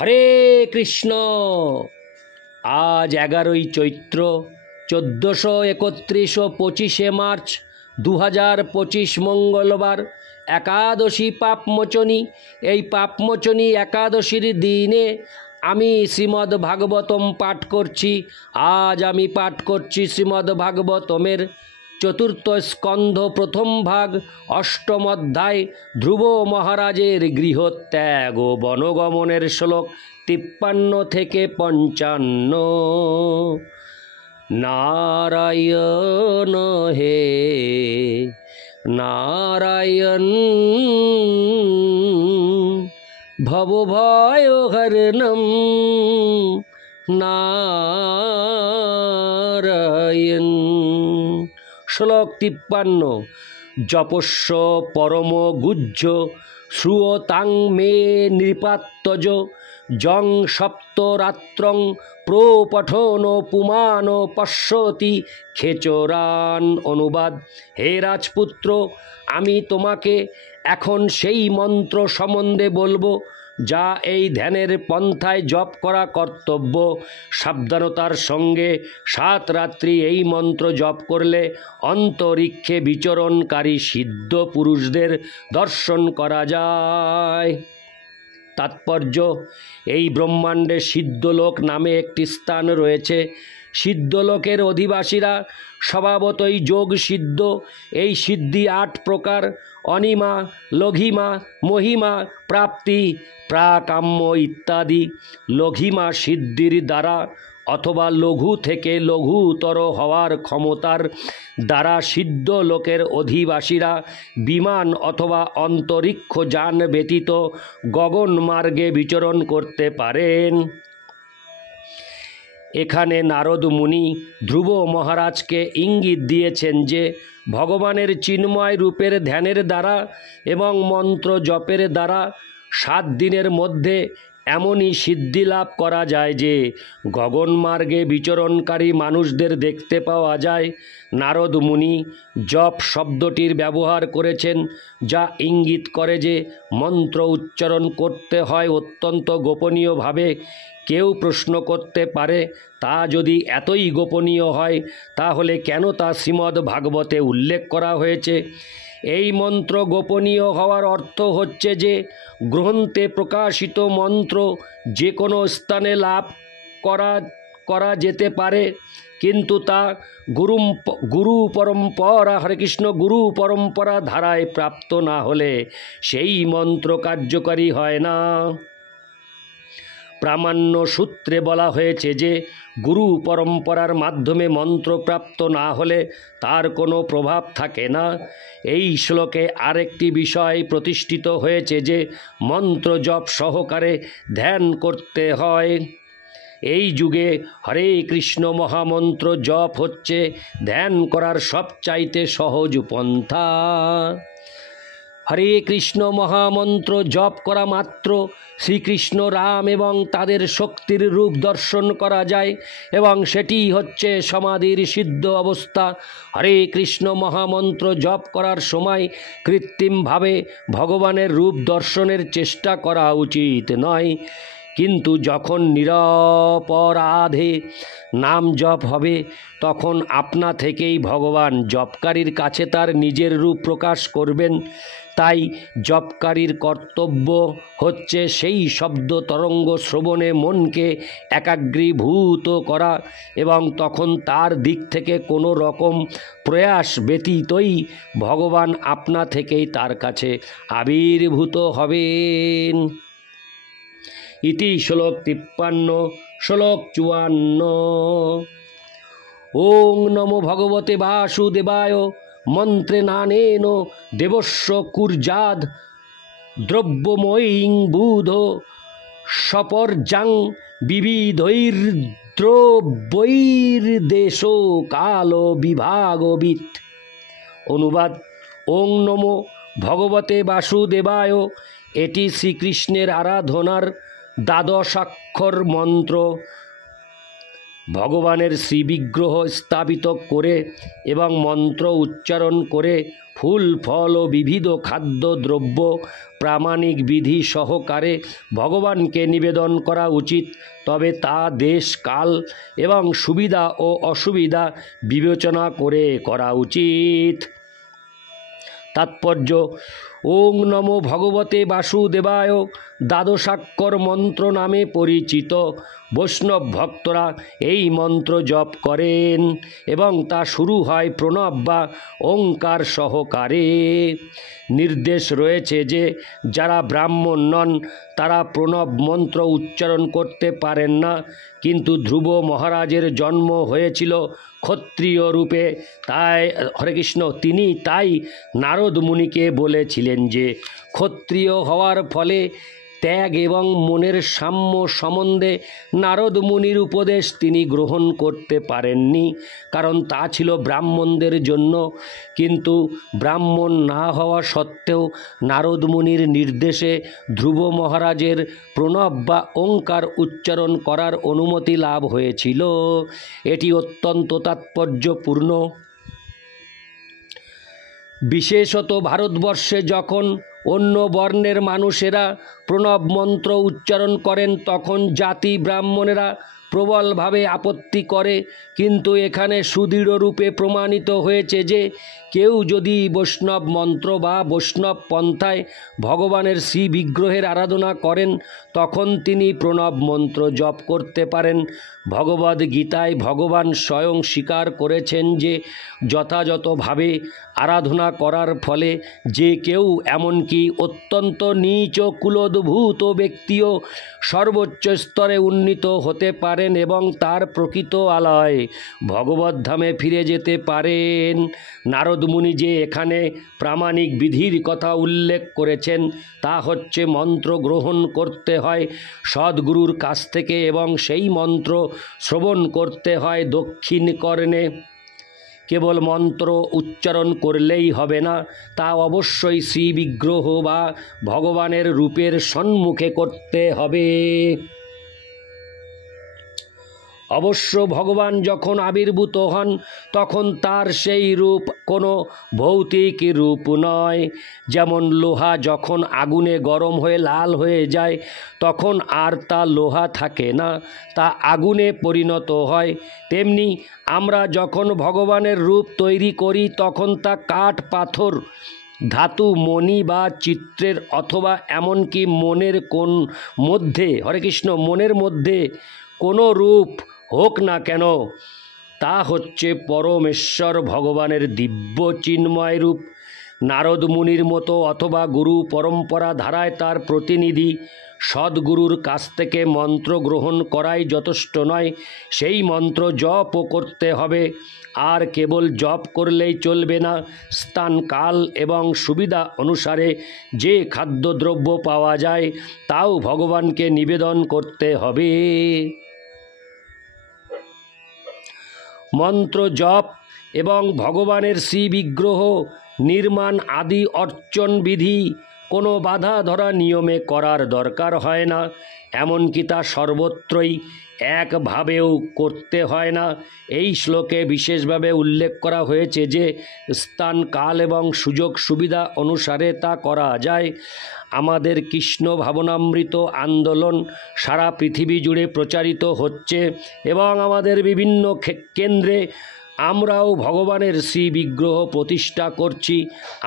হরে কৃষ্ণ। আজ 11ই চৈত্র 1431 ও 25শে মার্চ 2025 মঙ্গলবার একাদশী পাপমোচনী। এই পাপমোচনী একাদশীর দিনে আমি শ্রীমদ্ ভাগবতম পাঠ করছি। আজ আমি পাঠ করছি শ্রীমদ্ ভাগবতমের চতুর্থ স্কন্ধ প্রথম ভাগ অষ্টম অধ্যায় ধ্রুব মহারাজের গৃহত্যাগ ও বনগমনের শ্লোক 53 থেকে 55। নারায়ণ হে নারায়ণ ভবভয়হরণম নারায়ণ। শ্লোক 53। জপস্য পরম গুহ্য শ্রুয়তাং মে নৃপাত্তজ জং সপ্তরাত্রং প্রপঠন পুমান পশ্যতি খেচরান। অনুবাদ: হে রাজপুত্র, আমি তোমাকে এখন সেই মন্ত্র সম্বন্ধে বলবো যা এই ধ্যানের পন্থায় জপ করা কর্তব্য। সাবধানতার সঙ্গে 7 রাত্রি এই মন্ত্র জপ করলে অন্তরিক্ষে বিচরণকারী সিদ্ধ পুরুষদের দর্শন করা যায়। তাৎপর্য: এই ব্রহ্মাণ্ডে সিদ্ধলোক নামে একটি স্থান রয়েছে। সিদ্ধলোকের অধিবাসীরা স্বভাবতই যোগ সিদ্ধ। এই সিদ্ধি 8 প্রকার: অনিমা, লঘিমা, মহিমা, প্রাপ্তি, প্রাকাম্য ইত্যাদি। লঘিমা সিদ্ধির দ্বারা অথবা লঘু থেকে লঘুতর হওয়ার ক্ষমতার দ্বারা সিদ্ধ লোকের অধিবাসীরা বিমান অথবা অন্তরিক্ষ যান ব্যতীত গগন মার্গে বিচরণ করতে পারেন। এখানে নারদ মুনি ধ্রুব মহারাজকে ইঙ্গিত দিয়েছেন যে ভগবানের চিন্ময় রূপের ধ্যানের দ্বারা এবং মন্ত্র জপের দ্বারা 7 দিনের মধ্যে এমনই সিদ্ধি লাভ করা যায় যে গগন মার্গে বিচরণকারী মানুষদের দেখতে পাওয়া যায়। নারদ মুনি জপ শব্দটির ব্যবহার করেছেন, যা ইঙ্গিত করে যে মন্ত্র উচ্চারণ করতে হয় অত্যন্ত গোপনীয়ভাবে। কেউ প্রশ্ন করতে পারে, তা যদি এতই গোপনীয় হয় তাহলে কেন তা শ্রীমদ্ ভাগবতে উল্লেখ করা হয়েছে? এই মন্ত্র গোপনীয় হওয়ার অর্থ হচ্ছে যে গ্রন্থে প্রকাশিত মন্ত্র যে কোনো স্থানে লাভ করা যেতে পারে, কিন্তু তা গুরু পরম্পরা হরেকৃষ্ণ গুরু পরম্পরা ধারায় প্রাপ্ত না হলে সেই মন্ত্র কার্যকারী হয় না। প্রামাণ্য সূত্রে বলা হয়েছে যে গুরু পরম্পরার মাধ্যমে মন্ত্র প্রাপ্ত না হলে তার কোনো প্রভাব থাকে না। এই শ্লোকে আরেকটি বিষয় প্রতিষ্ঠিত হয়েছে যে মন্ত্র জপ সহকারে ধ্যান করতে হয়। এই যুগে হরে কৃষ্ণ মহামন্ত্র জপ হচ্ছে ধ্যান করার সবচাইতে সহজ পন্থা। হরে কৃষ্ণ মহামন্ত্র জপ করা মাত্র শ্রীকৃষ্ণ, রাম এবং তাদের শক্তির রূপ দর্শন করা যায় এবং সেটি হচ্ছে সমাধির সিদ্ধ অবস্থা। হরে কৃষ্ণ মহামন্ত্র জপ করার সময় কৃত্রিমভাবে ভগবানের রূপ দর্শনের চেষ্টা করা উচিত নয়, কিন্তু যখন নিরপরাধে নাম জপ হবে তখন আপনা থেকেই ভগবান জপকারীর কাছে তার নিজের রূপ প্রকাশ করবেন। তাই জপকারীর কর্তব্য হচ্ছে সেই শব্দ তরঙ্গ শ্রবণে মনকে একাগ্রীভূত করা এবং তখন তার দিক থেকে কোনো রকম প্রয়াস ব্যতীতই ভগবান আপনা থেকেই তার কাছে আবির্ভূত হবেন। ইতি শ্লোক 53। শ্লোক 54। ওং নমো ভগবতে বাসুদেবায় মন্ত্রে নানেন দেবস্য কুর্যাদ দ্রব্যময়ীং বুধ সপর্যাং বিবিধৈর্দ্রব্যৈর্দেশ কাল বিভাগবিত। অনুবাদ: ওং নমো ভগবতে বাসুদেবায়। এটি শ্রীকৃষ্ণের আরাধনার 12 অক্ষর মন্ত্র। ভগবানের শ্রীবিগ্রহ স্থাপিত করে এবং মন্ত্র উচ্চারণ করে ফুল ফল ও বিবিধ খাদ্য দ্রব্য প্রামাণিক বিধি সহকারে ভগবানকে নিবেদন করা উচিত। তবে তা দেশ কাল এবং সুবিধা ও অসুবিধা বিবেচনা করে করা উচিত। তাৎপর্য: ওং নমো ভগবতে বাসুদেবায় দ্বাদশাক্ষর মন্ত্র নামে পরিচিত বৈষ্ণব ভক্তরা এই মন্ত্র জপ করেন এবং তা শুরু হয় প্রণব বা ওঙ্কার সহকারে। নির্দেশ রয়েছে যে যারা ব্রাহ্মণ নন তারা প্রণব মন্ত্র উচ্চারণ করতে পারেন না, কিন্তু ধ্রুব মহারাজের জন্ম হয়েছিল ক্ষত্রিয় রূপে, তাই হরে কৃষ্ণ তিনি তাই নারদ মুনিকে বলেছিলেন যে ক্ষত্রিয় হওয়ার ফলে ত্যাগ এবং মনের সাম্য সম্বন্ধে নারদ মুনির উপদেশ তিনি গ্রহণ করতে পারেননি, কারণ তা ছিল ব্রাহ্মণদের জন্য। কিন্তু ব্রাহ্মণ না হওয়া সত্ত্বেও নারদ মুনির নির্দেশে ধ্রুব মহারাজের প্রণব বা ওঙ্কার উচ্চারণ করার অনুমতি লাভ হয়েছিল। এটি অত্যন্ত তাৎপর্যপূর্ণ। বিশেষত ভারতবর্ষে যখন অন্য বর্ণের মানুষেরা প্রণব মন্ত্র উচ্চারণ করেন তখন জাতি ব্রাহ্মণেরা প্রবলভাবে আপত্তি করে, কিন্তু এখানে সুদৃঢ়রূপে প্রমাণিত হয়েছে যে কেউ যদি বৈষ্ণব মন্ত্র বা বৈষ্ণব পন্থায় ভগবানের শ্রী বিগ্রহের আরাধনা করেন তখন তিনি প্রণব মন্ত্র জপ করতে পারেন। ভগবদ্ গীতায় ভগবান স্বয়ং স্বীকার করেছেন যে যথাযথভাবে আরাধনা করার ফলে যে কেউ এমনকি অত্যন্ত নীচ কুলোদ্ভূত ব্যক্তিও সর্বোচ্চ স্তরে উন্নীত হতে পারেন এবং তার প্রকৃত আলয় ভগবদ্ধামে ফিরে যেতে পারেন। নারদ মুনি যে এখানে প্রামাণিক বিধির কথা উল্লেখ করেছেন তা হচ্ছে মন্ত্র গ্রহণ করতে হয় সদ্গুরুর কাছ থেকে এবং সেই মন্ত্র শ্রবণ করতে হয় দক্ষিণ কর্ণে। কেবল মন্ত্র উচ্চারণ করলেই হবে না, তা অবশ্যই শ্রী বিগ্রহ বা ভগবানের রূপের সম্মুখে করতে হবে। অবশ্য ভগবান যখন আবির্ভূত হন তখন তার সেই রূপ কোনো ভৌতিক রূপ নয়। যেমন লোহা যখন আগুনে গরম হয়ে লাল হয়ে যায় তখন আর তা লোহা থাকে না, তা আগুনে পরিণত হয়। তেমনি আমরা যখন ভগবানের রূপ তৈরি করি তখন তা কাঠ, পাথর, ধাতু, মণি বা চিত্রের অথবা এমনকি মনের কোন মধ্যে হরে কৃষ্ণ মনের মধ্যে কোনো রূপ হোক না কেন, তা হচ্ছে পরমেশ্বর ভগবানের দিব্য চিন্ময় রূপ। নারদ মুনির মতো অথবা গুরু পরম্পরা ধারায় তার প্রতিনিধি সদ্গুরুর কাছ থেকে মন্ত্র গ্রহণ করাই যথেষ্ট নয়, সেই মন্ত্র জপও করতে হবে। আর কেবল জপ করলেই চলবে না, স্থান, কাল এবং সুবিধা অনুসারে যে খাদ্যদ্রব্য পাওয়া যায় তাও ভগবানকে নিবেদন করতে হবে। মন্ত্র জপ এবং ভগবানের শ্রী বিগ্রহ নির্মাণ আদি অর্চন বিধি কোনো বাধা ধরা নিয়মে করার দরকার হয় না, এমনকি তা সর্বত্রই একভাবেও করতে হয় না। এই শ্লোকে বিশেষভাবে উল্লেখ করা হয়েছে যে স্থান, কাল এবং সুযোগ সুবিধা অনুসারে তা করা যায়। আমাদের কৃষ্ণ ভাবনামৃত আন্দোলন সারা পৃথিবী জুড়ে প্রচারিত হচ্ছে এবং আমাদের বিভিন্ন কেন্দ্রে আমরাও ভগবানের শ্রী বিগ্রহ প্রতিষ্ঠা করছি।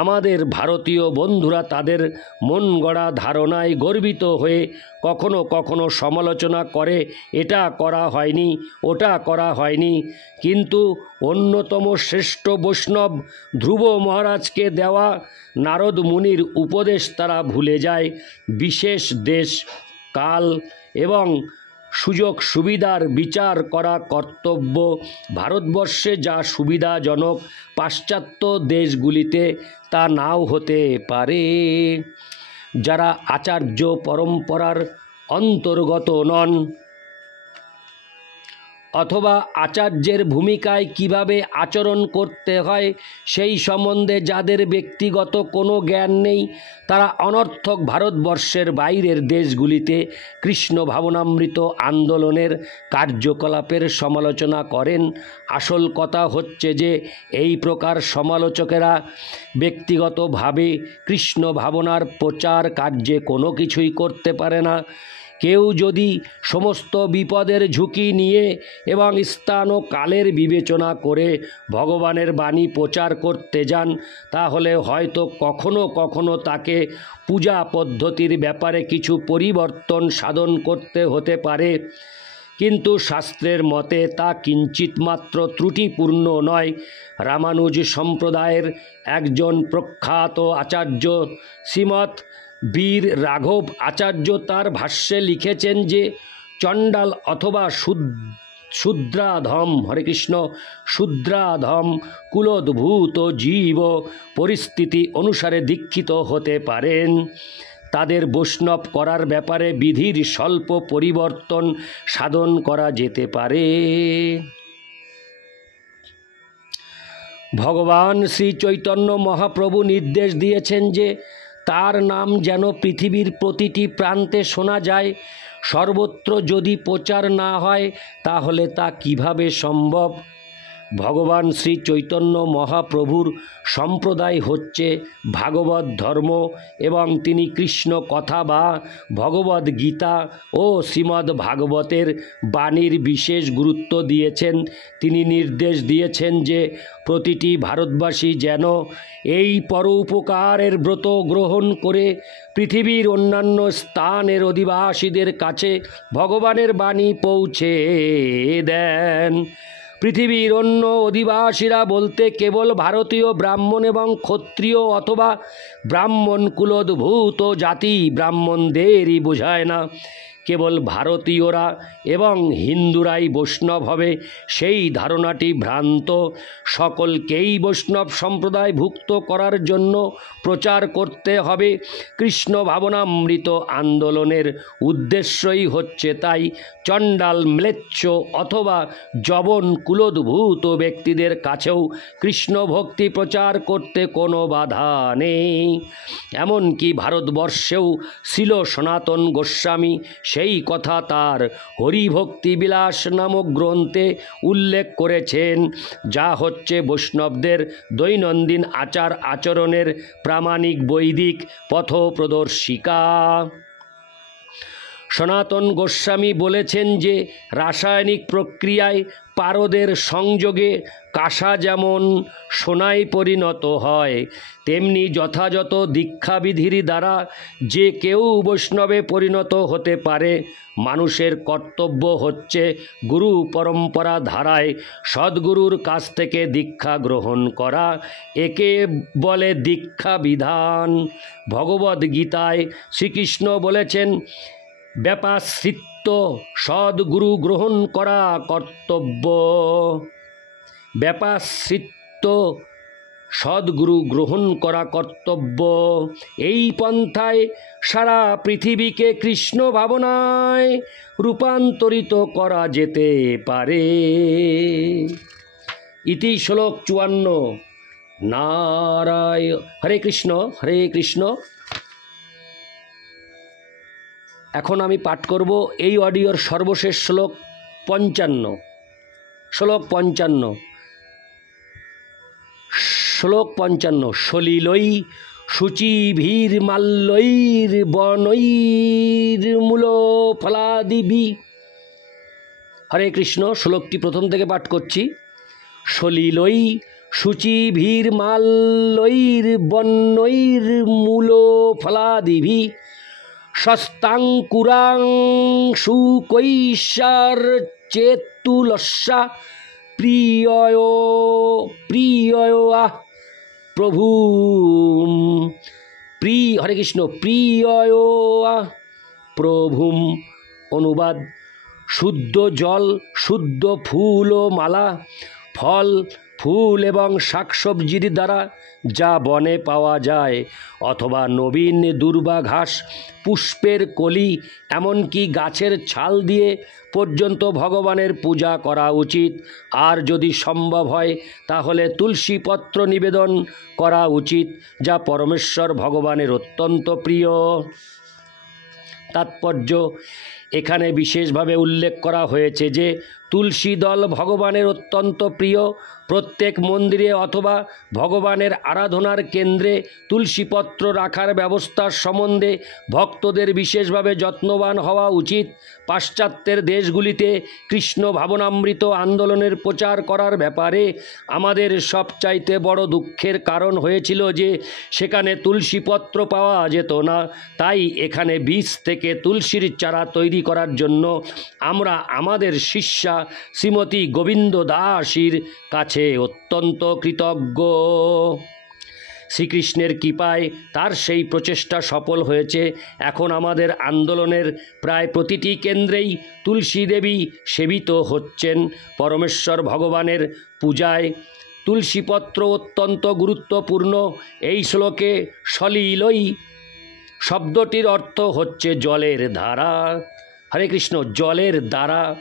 আমাদের ভারতীয় বন্ধুরা তাদের মন গড়া ধারণায় গর্বিত হয়ে কখনো কখনো সমালোচনা করে, এটা করা হয়নি, ওটা করা হয়নি, কিন্তু অন্যতম শ্রেষ্ঠ বৈষ্ণব ধ্রুব মহারাজকে দেওয়া নারদ মুনির উপদেশ তারা ভুলে যায়। বিশেষ দেশ, কাল এবং সুযোগ সুবিধার বিচার করা কর্তব্য। ভারতবর্ষে যা সুবিধাজনক পাশ্চাত্য দেশগুলিতে তা নাও হতে পারে। যারা আচার্য পরম্পরার অন্তর্গত নন অথবা আচার্যের ভূমিকায় কিভাবে আচরণ করতে হয় সেই সম্বন্ধে যাদের ব্যক্তিগত কোনো জ্ঞান নেই, তারা অনর্থক ভারতবর্ষের বাইরের দেশগুলিতে কৃষ্ণ ভাবনামৃত আন্দোলনের কার্যকলাপের সমালোচনা করেন। আসল কথা হচ্ছে যে এই প্রকার সমালোচকেরা ব্যক্তিগতভাবে কৃষ্ণ ভাবনার প্রচার কার্যে কোনো কিছুই করতে পারে না। কেউ যদি সমস্ত বিপদের ঝুঁকি নিয়ে এবং স্থান ও কালের বিবেচনা করে ভগবানের বাণী প্রচার করতে যান, তাহলে হয়তো কখনো কখনো তাকে পূজা পদ্ধতির ব্যাপারে কিছু পরিবর্তন সাধন করতে হতে পারে, কিন্তু শাস্ত্রের মতে তা কিঞ্চিত মাত্র ত্রুটিপূর্ণ নয়। রামানুজ সম্প্রদায়ের একজন প্রখ্যাত আচার্য শ্রীমৎ বীর রাঘব আচার্য তার ভাষ্যে লিখেছেন যে চণ্ডাল অথবা শূদ্রাধম, হরে কৃষ্ণ, শূদ্রাধম কুলোদ্ভূত জীব পরিস্থিতি অনুসারে দীক্ষিত হতে পারেন। তাদের বৈষ্ণব করার ব্যাপারে বিধির স্বল্প পরিবর্তন সাধন করা যেতে পারে। ভগবান শ্রী চৈতন্য মহাপ্রভু নির্দেশ দিয়েছেন যে তার নাম যেন পৃথিবীর প্রতিটি প্রান্তে শোনা যায়। সর্বত্র যদি প্রচার না হয় তাহলে তা কিভাবে সম্ভব? ভগবান শ্রী চৈতন্য মহাপ্রভুর সম্প্রদায় হচ্ছে ভাগবত ধর্ম এবং তিনি কৃষ্ণ কথা বা ভগবদ গীতা ও শ্রীমদ্ ভাগবতের বাণীর বিশেষ গুরুত্ব দিয়েছেন। তিনি নির্দেশ দিয়েছেন যে প্রতিটি ভারতবাসী যেন এই পরোপকারের ব্রত গ্রহণ করে পৃথিবীর অন্যান্য স্থানের অধিবাসীদের কাছে ভগবানের বাণী পৌঁছে দেন। পৃথিবীর অন্য অধিবাসীরা বলতে কেবল ভারতীয় ব্রাহ্মণ এবং ক্ষত্রিয় অথবা ব্রাহ্মণ কুলোদ্ভূত জাতি ব্রাহ্মণদেরই বোঝায় না। কেবল ভারতীয়রা এবং হিন্দুরাই বৈষ্ণব হবে সেই ধারণাটি ভ্রান্ত। সকলকেই বৈষ্ণব সম্প্রদায়ভুক্ত করার জন্য প্রচার করতে হবে। কৃষ্ণ ভাবনামৃত আন্দোলনের উদ্দেশ্যই হচ্ছে তাই। চণ্ডাল, ম্লেচ্ছ অথবা যবন কুলোদ্ভূত ব্যক্তিদের কাছেও কৃষ্ণ ভক্তি প্রচার করতে কোনো বাধা নেই। এমনকি ভারতবর্ষেও ছিল সনাতন গোস্বামী সেই কথা তার হরিভক্তি বিলাস নামক গ্রন্থে উল্লেখ করেছেন, যা হচ্ছে বৈষ্ণবদের দৈনন্দিন আচার আচরণের প্রামাণিক বৈদিক পথপ্রদর্শিকা। সনাতন গোস্বামী বলেছেন যে রাসায়নিক প্রক্রিয়ায় পারদের সংযোগে কাঁসা যেমন সোনায় পরিণত হয়, তেমনি যথাযথ দীক্ষাবিধির দ্বারা যে কেউ বৈষ্ণবে পরিণত হতে পারে। মানুষের কর্তব্য হচ্ছে গুরু পরম্পরা ধারায় সদ্গুরুর কাছ থেকে দীক্ষা গ্রহণ করা। একে বলে দীক্ষা বিধান। ভগবদ্গীতায় শ্রীকৃষ্ণ বলেছেন, ব্যাপাশ্রিত সদ্গুরু গ্রহণ করা কর্তব্য। ব্যাপাশ্রিত সদ্গুরু গ্রহণ করা কর্তব্য। এই পন্থায় সারা পৃথিবীকে কৃষ্ণ ভাবনায় রূপান্তরিত করা যেতে পারে। ইতি শ্লোক 54। নারায়ণ। হরে কৃষ্ণ, হরে কৃষ্ণ। এখন আমি পাঠ করব এই অডিওর সর্বশেষ শ্লোক 55। শ্লোক 55। শ্লোক 55। সলিলই শুচিভীর মাল্যৈর বনৈর মূল ফলাদিভি। হরে কৃষ্ণ। শ্লোকটি প্রথম থেকে পাঠ করছি। সলিলই শুচিভীর মাল্যৈর বনৈর মূল ফলাদিভি সস্তাঙ্কুরাং সুকৈশার চেতুলস্যা প্রিয়য়া প্রভু। হরে কৃষ্ণ। প্রিয়য়া প্রভুম। অনুবাদ: শুদ্ধ জল, শুদ্ধ ফুল ও মালা, ফল ফুল এবং শাকসবজির দ্বারা যা বনে পাওয়া যায়, অথবা নবীন দুর্বা ঘাস, পুষ্পের কলি, এমনকি গাছের ছাল দিয়ে পর্যন্ত ভগবানের পূজা করা উচিত। আর যদি সম্ভব হয় তাহলে তুলসী পত্র নিবেদন করা উচিত, যা পরমেশ্বর ভগবানের অত্যন্ত প্রিয়। তাৎপর্য: এখানে বিশেষভাবে উল্লেখ করা হয়েছে যে তুলসী দল ভগবানের অত্যন্ত প্রিয়। প্রত্যেক মন্দিরে অথবা ভগবানের আরাধনার কেন্দ্রে তুলসীপত্র রাখার ব্যবস্থার সম্বন্ধে ভক্তদের বিশেষভাবে যত্নবান হওয়া উচিত। পাশ্চাত্যের দেশগুলিতে কৃষ্ণ ভাবনামৃত আন্দোলনের প্রচার করার ব্যাপারে আমাদের সবচাইতে বড় দুঃখের কারণ হয়েছিল যে সেখানে তুলসীপত্র পাওয়া যেত না। তাই এখানে বীজ থেকে তুলসীর চারা তৈরি করার জন্য আমরা আমাদের শিষ্যা শ্রীমতী গোবিন্দ দাসীর কাছে অত্যন্ত কৃতজ্ঞ। শ্রীকৃষ্ণের কৃপায় তার সেই প্রচেষ্টা সফল হয়েছে। এখন আমাদের আন্দোলনের প্রায় প্রতিটি কেন্দ্রেই তুলসী দেবী সেবিত হচ্ছেন। পরমেশ্বর ভগবানের পূজায় তুলসীপত্র অত্যন্ত গুরুত্বপূর্ণ। এই শ্লোকে সলিলই শব্দটির অর্থ হচ্ছে জলের ধারা। হরে কৃষ্ণ, জলের ধারা।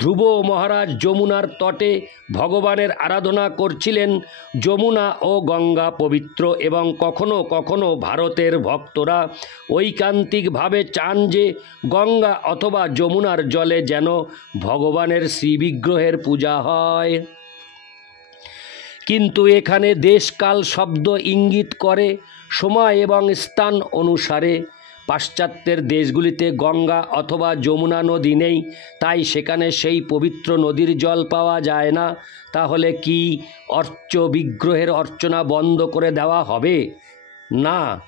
ধ্রুব মহারাজ যমুনার তটে ভগবানের আরাধনা করছিলেন। যমুনা ও গঙ্গা পবিত্র এবং কখনো কখনো ভারতের ভক্তরা ঐকান্তিকভাবে চান যে গঙ্গা অথবা যমুনার জলে যেন ভগবানের শ্রীবিগ্রহের পূজা হয়। কিন্তু এখানে দেশকাল শব্দ ইঙ্গিত করে সময় এবং স্থান অনুসারে। পাশ্চাত্যের দেশগুলিতে গঙ্গা অথবা যমুনা নদী নেই, তাই সেখানে সেই পবিত্র নদীর জল পাওয়া যায় না। তাহলে কি অর্চ বিগ্রহের অর্চনা বন্ধ করে দেওয়া হবে? না।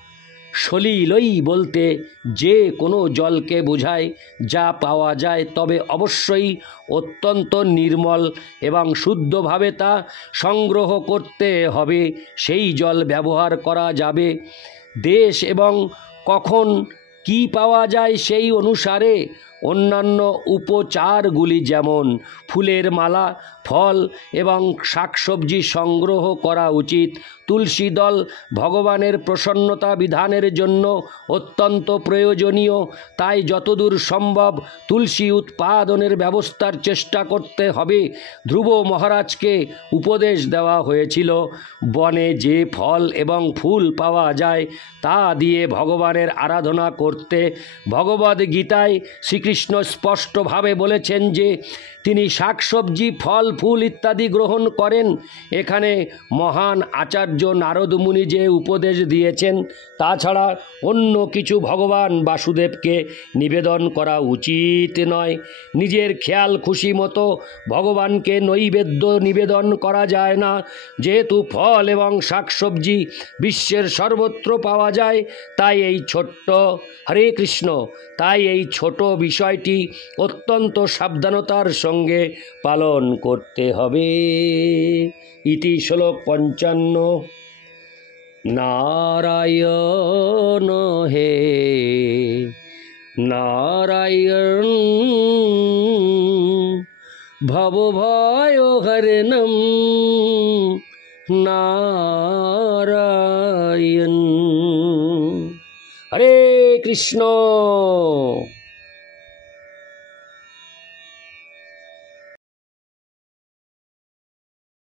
সলিলই বলতে যে কোনো জলকে বোঝায় যা পাওয়া যায়, তবে অবশ্যই অত্যন্ত নির্মল এবং শুদ্ধভাবে তা সংগ্রহ করতে হবে। সেই জল ব্যবহার করা যাবে। দেশ এবং কখন কি পাওয়া যায় সেই অনুসারে অন্যান্য উপচারগুলি যেমন ফুলের মালা, ফল এবং শাকসবজি সংগ্রহ করা উচিত। তুলসী দল ভগবানের প্রসন্নতা বিধানের জন্য অত্যন্ত প্রয়োজনীয়। তাই যতদূর সম্ভব তুলসী উৎপাদনের ব্যবস্থার চেষ্টা করতে হবে। ধ্রুব মহারাজকে উপদেশ দেওয়া হয়েছিল বনে যে ফল এবং ফুল পাওয়া যায় তা দিয়ে ভগবানের আরাধনা করতে। ভগবদ্গীতায় শ্রীকৃষ্ণ স্পষ্টভাবে বলেছেন যে তিনি শাকসবজি, ফল, ফুল ইত্যাদি গ্রহণ করেন। এখানে মহান আচার্য নারদ মুনি যে উপদেশ দিয়েছেন তাছাড়া অন্য কিছু ভগবান বাসুদেবকে নিবেদন করা উচিত নয়। নিজের খেয়াল খুশি মতো ভগবানকে নৈবেদ্য নিবেদন করা যায় না। যেহেতু ফল এবং শাকসবজি বিশ্বের সর্বত্র পাওয়া যায়, তাই এই ছোট্ট হরে কৃষ্ণ তাই এই ছোট বিষয়টি অত্যন্ত সাবধানতার সঙ্গে পালন করতে হবে। ইতি শ্লোক 55। নারায়ণ হে নারায়ণ ভবভয় হরণম নারায়ণ। হরে কৃষ্ণ।